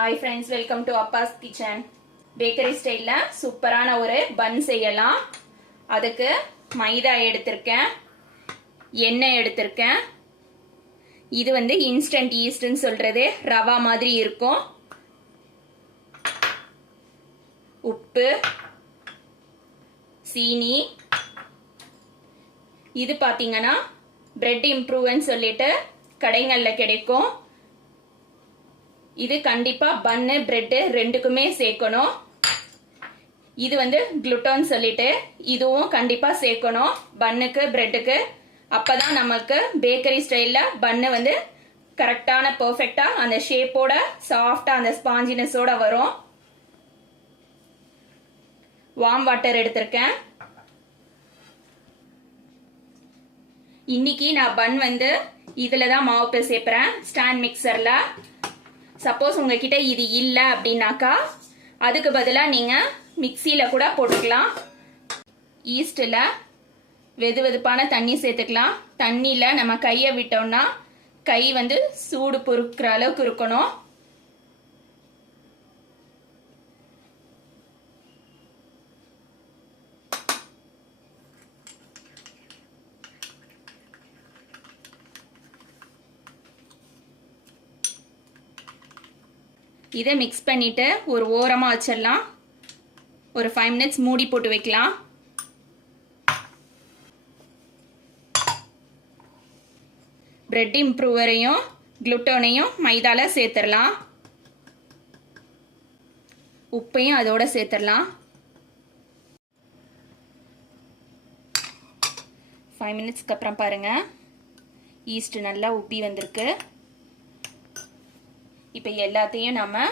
Hi friends welcome to Abbas kitchen bakery ஸ்டைலில் சூப்பரான ஒரு பன் செய்யலாம். அதுக்கு மைதா எடுத்திருக்கேன். எண்ணெய் எடுத்திருக்கேன். இது வந்து இன்ஸ்டன்ட் ஈஸ்ட்னு சொல்கிறது ரவா மாதிரி இருக்கும். உப்பு சீனி. இது பார்த்தீங்கன்னா பிரெட் இம்ப்ரூவ்னு சொல்லிட்டு கடைகளில் கிடைக்கும். இது கண்டிப்பா பன்னு பிரெட்டு ரெண்டுக்குமே சேர்க்கணும். இது வந்து குளுட்டோன் சொல்லிட்டு இதுவும் கண்டிப்பா சேர்க்கணும். பன்னுக்கு பிரெட்டுக்கு அப்பதான் நமக்கு பேக்கரி ஸ்டைல்ல பன்னு வந்து கரெக்டான பர்ஃபெக்டா அந்த ஷேப்போட சாஃப்டா அந்த ஸ்பாஞ்சினஸோட வரும். வார்ம் வாட்டர் எடுத்திருக்கேன். இன்னைக்கு நான் பன் வந்து இதில் தான் மாவு சேர்ப்பேன் ஸ்டாண்ட் மிக்சர்ல சப்போஸ் உங்ககிட்ட இது இல்லை அப்படின்னாக்கா அதுக்கு பதிலாக நீங்கள் மிக்சியில் கூட போட்டுக்கலாம். ஈஸ்டில் வெது வெதுப்பான தண்ணி சேர்த்துக்கலாம். தண்ணியில் நம்ம கையை விட்டோம்னா கை வந்து சூடு பொறுக்கிற அளவுக்கு இருக்கணும். இதை மிக்ஸ் பண்ணிட்டு ஒரு ஓரமாக வச்சிடலாம். ஒரு ஃபைவ் மினிட்ஸ் மூடி போட்டு வைக்கலாம். பிரெட் இம்ப்ரூவரையும் குளுட்டோனையும் மைதாவில் சேர்த்துடலாம். உப்பையும் அதோட சேர்த்துடலாம். ஃபைவ் மினிட்ஸ்க்கு அப்புறம் பாருங்கள் ஈஸ்ட் நல்லா உப்பி வந்திருக்கு. இப்போ எல்லாத்தையும் நம்ம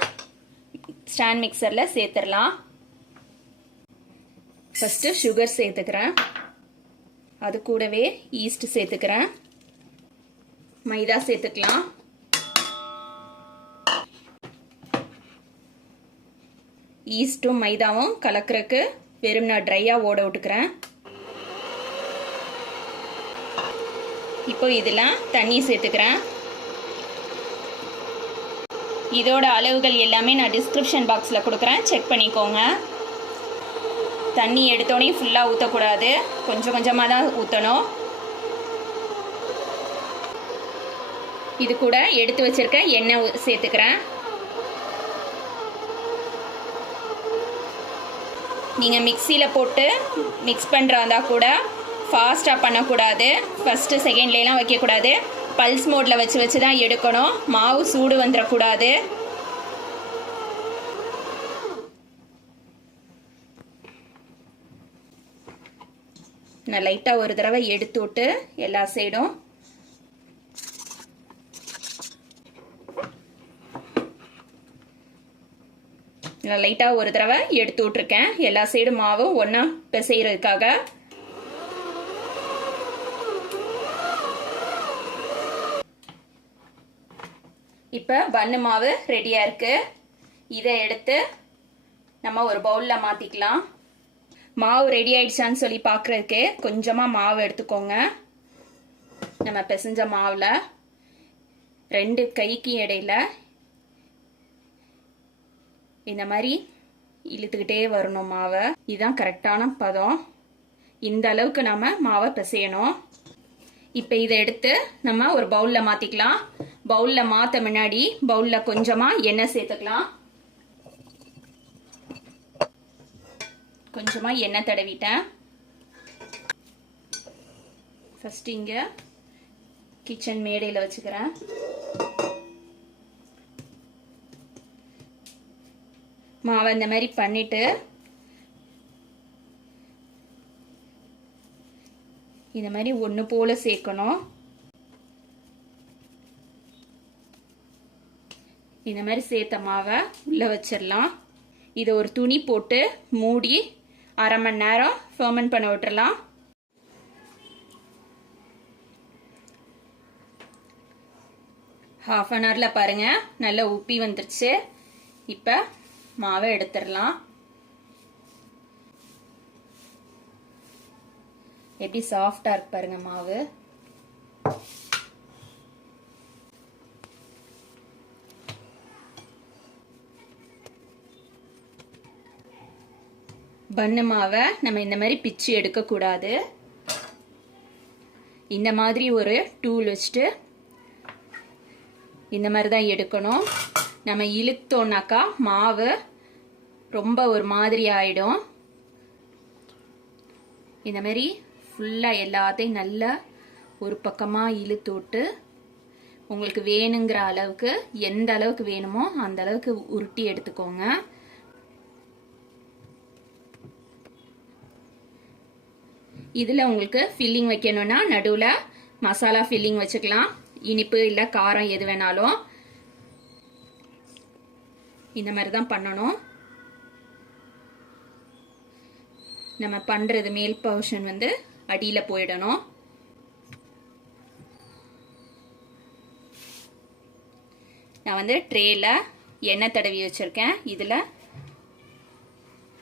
ஸ்டாண்ட் மிக்சரில் சேர்த்துடலாம். ஃபஸ்ட்டு சுகர் சேர்த்துக்கிறேன். அது கூடவே ஈஸ்ட் சேர்த்துக்கிறேன். மைதா சேர்த்துக்கலாம். ஈஸ்ட்டும் மைதாவும் கலக்கிறதுக்கு வெறும் நான் ட்ரையாக ஓட விட்டுக்கிறேன். இப்போ இதெல்லாம் தண்ணி சேர்த்துக்கிறேன். இதோட அளவுகள் எல்லாமே நான் டிஸ்கிரிப்ஷன் பாக்ஸில் கொடுக்குறேன். செக் பண்ணிக்கோங்க. தண்ணி எடுத்தோடனே ஃபுல்லாக ஊற்றக்கூடாது கொஞ்சம் கொஞ்சமாக தான் ஊற்றணும் இது கூட எடுத்து வச்சிருக்க எண்ணெய் சேர்த்துக்கிறேன். நீங்கள் மிக்சியில் போட்டு மிக்ஸ் பண்ணுறாந்தா கூட ஃபாஸ்ட்டாக பண்ணக்கூடாது. ஃபஸ்ட்டு செகண்ட்லாம் வைக்கக்கூடாது. பல்ஸ் மோடில் வச்சு வச்சு தான் எடுக்கணும். மாவு சூடு வந்துடக்கூடாது நான் லைட்டாக ஒரு தடவை எடுத்து விட்டு எல்லா சைடும். நான் லைட்டாக ஒரு தடவை எடுத்து விட்ருக்கேன் எல்லா சைடும் மாவும் ஒன்றா பிசைகிறதுக்காக இப்போ பன்னு மாவு ரெடியாக இருக்குது இதை எடுத்து நம்ம ஒரு பவுலில் மாற்றிக்கலாம் மாவு ரெடி ஆயிடுச்சான்னு சொல்லி பார்க்குறதுக்கு கொஞ்சமாக மாவு எடுத்துக்கோங்க. நம்ம பிசைஞ்ச மாவில் ரெண்டு கைக்கு இடையில இந்த மாதிரி இழுத்துக்கிட்டே வரணும் மாவை. இதுதான் கரெக்டான பதம். இந்த அளவுக்கு நம்ம மாவை பிசையணும். இப்போ இதை எடுத்து நம்ம ஒரு பவுலில் மாற்றிக்கலாம் பவுலில் மாற்ற முன்னாடி பவுலில் கொஞ்சமாக எண்ணெய் சேர்த்துக்கலாம். கொஞ்சமாக எண்ணெய் தடவிட்டேன். ஃபஸ்ட்டு இங்கே கிச்சன் மேடையில் வச்சுக்கிறேன். மாவை இந்த மாதிரி பண்ணிட்டு இந்த மாதிரி ஒன்று போல் சேர்க்கணும். இந்த மாதிரி சேர்த்த மாவை உள்ளே வச்சிடலாம். இதை ஒரு துணி போட்டு மூடி அரை மணி நேரம் ஃபர்மெண்ட் பண்ண விட்டுறலாம். ஹாஃப் அன் ஹவரில் பாருங்கள் நல்லா உப்பி வந்துருச்சு. இப்போ மாவை எடுத்துடலாம். எப்படி சாஃப்டாக இருக்கு பாருங்கள் மாவு. பண்ணு மாவை நம்ம இந்த மாதிரி பிச்சு எடுக்கக்கூடாது. இந்த மாதிரி ஒரு டூல் வச்சுட்டு இந்த மாதிரி தான் எடுக்கணும். நம்ம இழுத்தோன்னாக்கா மாவு ரொம்ப ஒரு மாதிரி ஆகிடும் இந்த மாதிரி ஃபுல்லாக எல்லாத்தையும் நல்லா ஒரு பக்கமாக இழுத்து விட்டு உங்களுக்கு வேணுங்கிற அளவுக்கு எந்த அளவுக்கு வேணுமோ அந்த அளவுக்கு உருட்டி எடுத்துக்கோங்க. இதில் உங்களுக்கு ஃபில்லிங் வைக்கணும்னா நடுவில் மசாலா ஃபில்லிங் வச்சுக்கலாம். இனிப்பு இல்லை காரம் எது வேணாலும். இந்த மாதிரி தான் பண்ணணும். நம்ம பண்ணுறது மேல் போர்ஷன் வந்து அடியில் போயிடணும். நான் வந்து ட்ரேயில் எண்ணெய் தடவி வச்சுருக்கேன். இதில்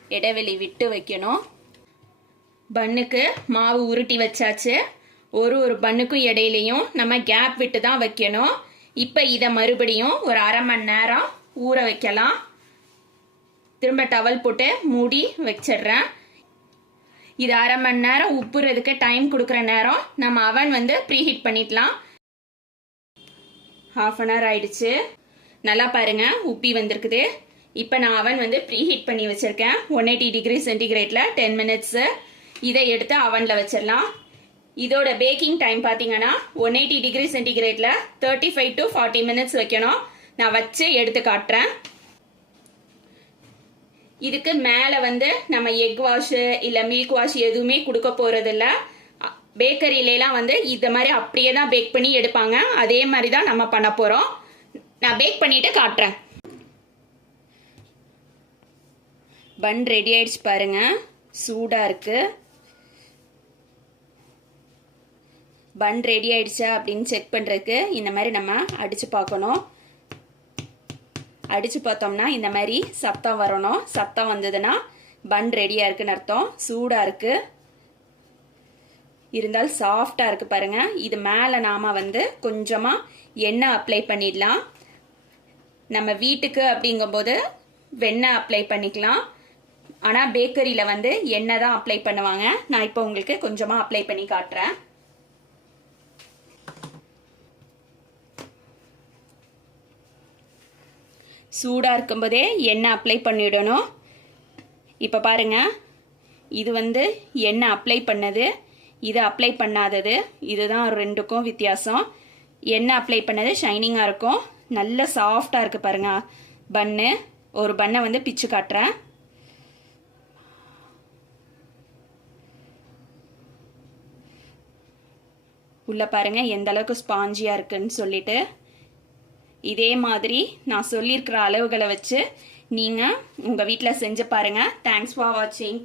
இடைவெளி விட்டு வைக்கணும். பன்னுக்கு மாவு உருட்டி வச்சாச்சு. ஒரு ஒரு பன்னுக்கும் இடையிலையும் நம்ம கேப் விட்டு தான் வைக்கணும். இப்போ இதை மறுபடியும் ஒரு அரை மணி நேரம் ஊற வைக்கலாம். திரும்ப டவல் போட்டு மூடி வச்சிடுறேன். இது அரை மணி நேரம் உப்புறதுக்கு டைம் கொடுக்குற நேரம் நம்ம அவன் வந்து ப்ரீஹீட் பண்ணிக்கலாம் ஹாஃப் அன் ஹவர் ஆயிடுச்சு. நல்லா பாருங்க உப்பி வந்திருக்குது. இப்போ நான் அவன் வந்து ப்ரீஹீட் பண்ணி வச்சுருக்கேன். ஒன் எயிட்டி டிகிரி சென்டிகிரேட்டில் டென் மினிட்ஸு இதை எடுத்து அவனில் வச்சிடலாம் இதோட பேக்கிங் டைம் பார்த்தீங்கன்னா one eighty degree சென்டிகிரேட்ல thirty five to forty minutes வைக்கணும். நான் வச்சு எடுத்து காட்டுறேன். இதுக்கு மேலே வந்து நம்ம எக் வாஷு இல்லை மில்க் வாஷ் எதுவுமே கொடுக்க போகிறதில்ல பேக்கரியிலலாம் வந்து இந்த மாதிரி அப்படியே தான் பேக் பண்ணி எடுப்பாங்க. அதே மாதிரி தான் நம்ம பண்ண போகிறோம் நான் பேக் பண்ணிட்டு காட்டுறேன். பன் ரெடி ஆயிடுச்சு பாருங்க. சூடாக இருக்குது பன் ரெடி ஆயிடுச்சா அப்படின்னு செக் பண்ணுறதுக்கு இந்த மாதிரி நம்ம அடித்து பார்க்கணும். அடித்து பார்த்தோம்னா இந்த மாதிரி சத்தம் வரணும். சத்தம் வந்ததுன்னா பன் ரெடியாக இருக்குன்னு அர்த்தம். சூடாக இருக்குது இருந்தால் சாஃப்டாக இருக்குது பாருங்கள் இது மேலே நாம் வந்து கொஞ்சமாக எண்ணெய் அப்ளை பண்ணிடலாம். நம்ம வீட்டுக்கு அப்படிங்கும்போது வெண்ணெய் அப்ளை பண்ணிக்கலாம். ஆனால் பேக்கரியில் வந்து எண்ணெய் தான் அப்ளை பண்ணுவாங்க. நான் இப்போ உங்களுக்கு கொஞ்சமாக அப்ளை பண்ணி காட்டுறேன். சூடாக இருக்கும்போதே எண்ணெய் அப்ளை பண்ணிவிடணும் இப்போ பாருங்கள் இது வந்து எண்ணெய் அப்ளை பண்ணது. இது அப்ளை பண்ணாதது. இதுதான் ரெண்டுக்கும் வித்தியாசம். எண்ணெய் அப்ளை பண்ணது ஷைனிங்காக இருக்கும். நல்ல சாஃப்டாக இருக்குது பாருங்க. பன்னு ஒரு பண்ணை வந்து பிச்சு காட்டுறேன். உள்ளே பாருங்கள் எந்த அளவுக்கு ஸ்பாஞ்சியாக இருக்குன்னு சொல்லிட்டு. இதே மாதிரி நான் சொல்லியிருக்கிற அளவுகளை வச்சு நீங்கள் உங்கள் வீட்டில் செஞ்சு பாருங்கள் தேங்க்ஸ் ஃபார் வாட்சிங்